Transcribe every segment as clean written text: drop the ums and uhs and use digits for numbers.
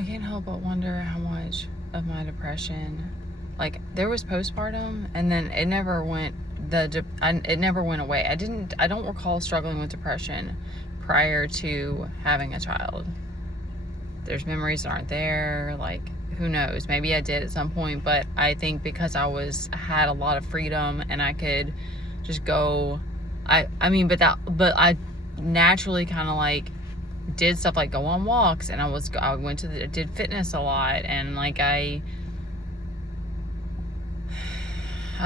I can't help but wonder how much of my depression, like, there was postpartum, and then it never went, it never went away. I don't recall struggling with depression prior to having a child. There's memories that aren't there, like, who knows, maybe I did at some point, but I think because I had a lot of freedom and I could just go, but I naturally kind of like did stuff like go on walks, and I did fitness a lot, and like I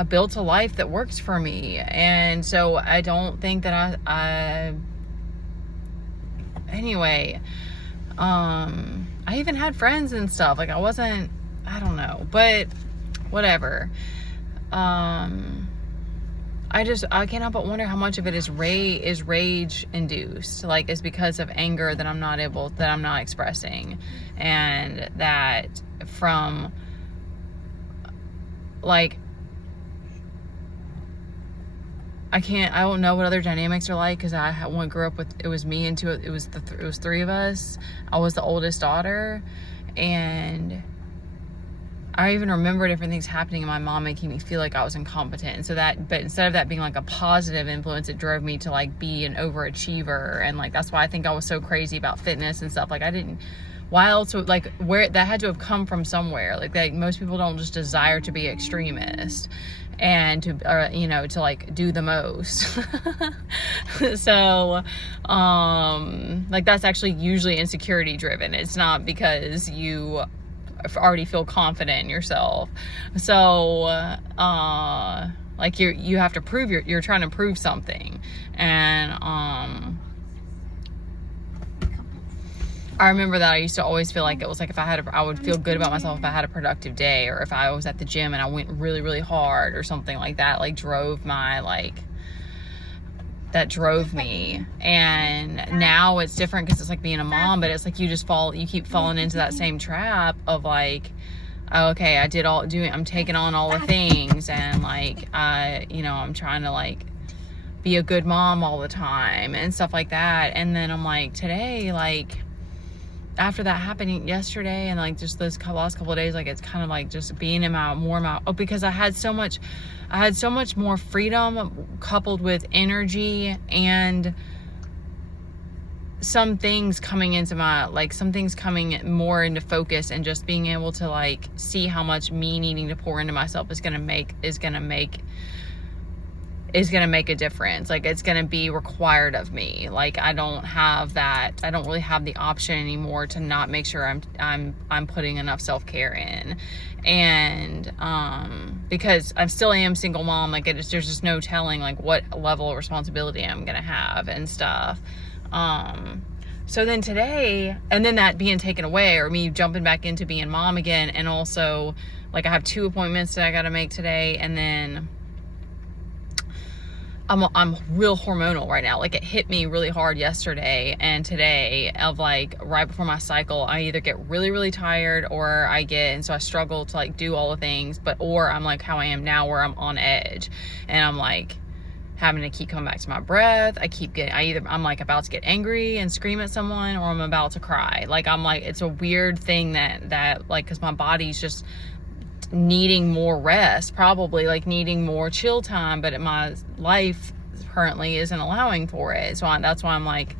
built a life that works for me. And so I don't think that anyway, I even had friends and stuff. Like, I don't know, but whatever. I can't help but wonder how much of it is rage induced. Like, it's because of anger that I'm not expressing. And that from, like, I don't know what other dynamics are like, because I grew up with, it was me and it was three of us. I was the oldest daughter, and I even remember different things happening and my mom making me feel like I was incompetent. And but instead of that being like a positive influence, it drove me to like be an overachiever. And like, that's why I think I was so crazy about fitness and stuff. Like, why else would, like, where that had to have come from somewhere. Like most people don't just desire to be extremist and to like do the most. So like, that's actually usually insecurity driven. It's not because you already feel confident in yourself. So like, you have to prove you're trying to prove something. And I remember that I used to always feel like it was like, I would feel good about myself if I had a productive day, or if I was at the gym and I went really, really hard or something like that, like that drove me. And now it's different because it's like being a mom, but it's like you keep falling into that same trap of like, okay, I'm taking on all the things, and like, I'm trying to like be a good mom all the time and stuff like that. And then I'm like, today, like, after that happening yesterday, and like just this last couple of days, like, it's kind of like just being because I had so much more freedom coupled with energy, and some things coming more into focus, and just being able to like see how much me needing to pour into myself is gonna make a difference. Like, it's gonna be required of me. Like, I don't really have the option anymore to not make sure I'm putting enough self-care in. And because I still am single mom, like, there's just no telling like what level of responsibility I'm gonna have and stuff. So then today, and then that being taken away, or me jumping back into being mom again, and also like, I have 2 appointments that I gotta make today, and then I'm real hormonal right now. Like, it hit me really hard yesterday and today, of like, right before my cycle, I either get really, really tired, and so I struggle to like do all the things, or I'm like how I am now, where I'm on edge, and I'm like having to keep coming back to my breath. I'm like about to get angry and scream at someone, or I'm about to cry. Like, I'm like, it's a weird thing that like, because my body's just needing more rest, probably like needing more chill time, but my life currently isn't allowing for it. So that's why I'm like,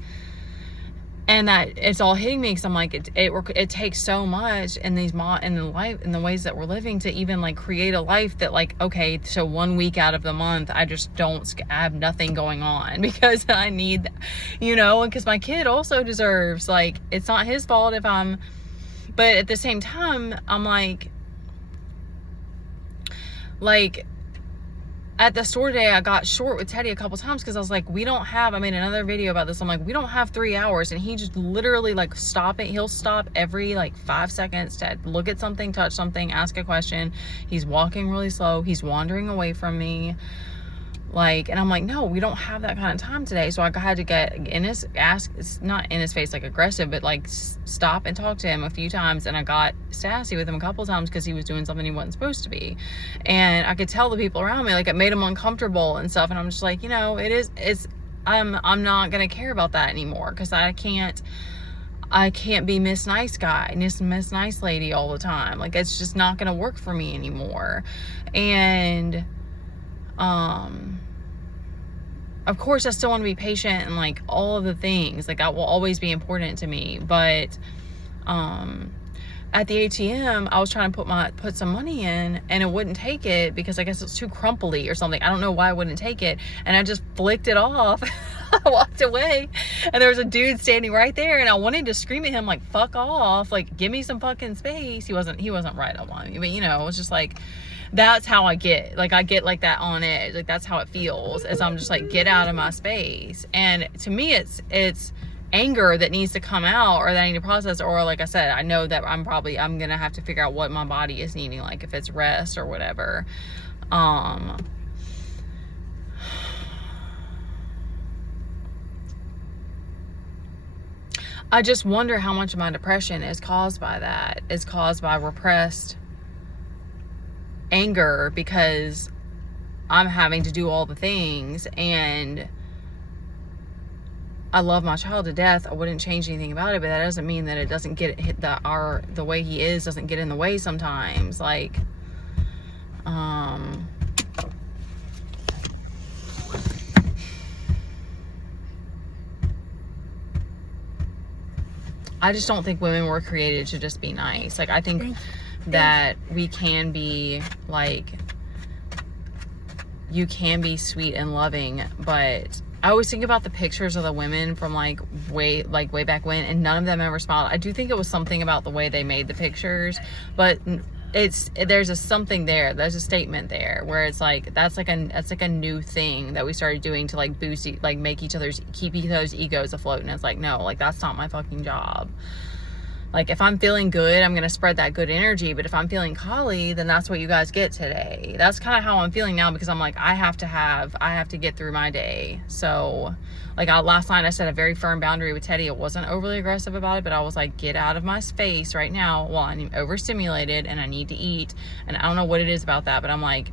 and that it's all hitting me, because I'm like, it takes so much in the ways that we're living to even like create a life that, like, okay, so 1 week out of the month I have nothing going on, because I need, and because my kid also deserves, like, it's not his fault but at the same time, I'm like at the store today, I got short with Teddy a couple times, because I was like, I made another video about this. I'm like, we don't have 3 hours, and he just literally like he'll stop every like 5 seconds to look at something, touch something, ask a question. He's walking really slow, he's wandering away from me, like, and I'm like, no, we don't have that kind of time today. So I had to get it's not in his face like aggressive, but like stop and talk to him a few times. And I got sassy with him a couple times because he was doing something he wasn't supposed to be, and I could tell the people around me, like, it made him uncomfortable and stuff. And I'm just like, I'm not gonna care about that anymore, because I can't I can't be Miss Nice Guy, Miss Nice Lady all the time. Like, it's just not going to work for me anymore. And, of course I still want to be patient and like all of the things, like that will always be important to me. But, at the ATM, I was trying to put some money in, and it wouldn't take it because I guess it's too crumply or something. I don't know why it wouldn't take it. And I just flicked it off. I walked away, and there was a dude standing right there, and I wanted to scream at him like, fuck off, like give me some fucking space. He wasn't right on me, but you know, it was just like, that's how I get like that on edge. Like that's how it feels, as I'm just like, get out of my space. And to me, it's anger that needs to come out, or that I need to process, or like I said, I know that I'm gonna have to figure out what my body is needing, like if it's rest or whatever. I just wonder how much of my depression is caused by that, is caused by repressed anger, because I'm having to do all the things, and I love my child to death. I wouldn't change anything about it, but that doesn't mean that it doesn't get the way he is doesn't get in the way sometimes. Like, I just don't think women were created to just be nice. Like, I think that we can be like, you can be sweet and loving, but I always think about the pictures of the women from way back when, and none of them ever smiled. I do think it was something about the way they made the pictures, but there's a something there. There's a statement there where it's like, that's like a new thing that we started doing to like boost, like keep each other's egos afloat. And it's like, no, like that's not my fucking job. Like, if I'm feeling good, I'm going to spread that good energy. But if I'm feeling colly, then that's what you guys get today. That's kind of how I'm feeling now, because I'm like, I have to get through my day. So, like, last night I set a very firm boundary with Teddy. It wasn't overly aggressive about it, but I was like, get out of my space right now. Well, I'm overstimulated and I need to eat. And I don't know what it is about that, but I'm like,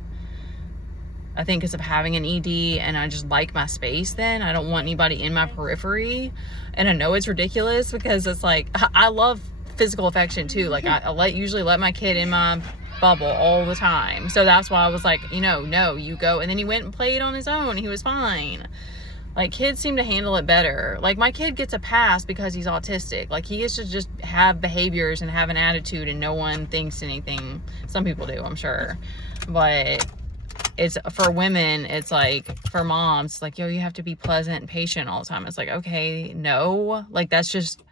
I think because of having an ED, and I just like my space then. I don't want anybody in my periphery. And I know it's ridiculous, because it's like, I love physical affection too. Like, I usually let my kid in my bubble all the time. So that's why I was like, no, you go. And then he went and played on his own. He was fine. Like, kids seem to handle it better. Like, my kid gets a pass because he's autistic. Like, he gets to just have behaviors and have an attitude, and no one thinks anything. Some people do, I'm sure. But it's for women, it's like, for moms, it's like, yo, you have to be pleasant and patient all the time. It's like, okay, no, like that's just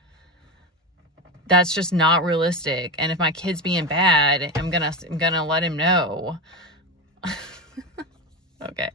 not realistic. And if my kid's being bad, I'm gonna let him know. Okay.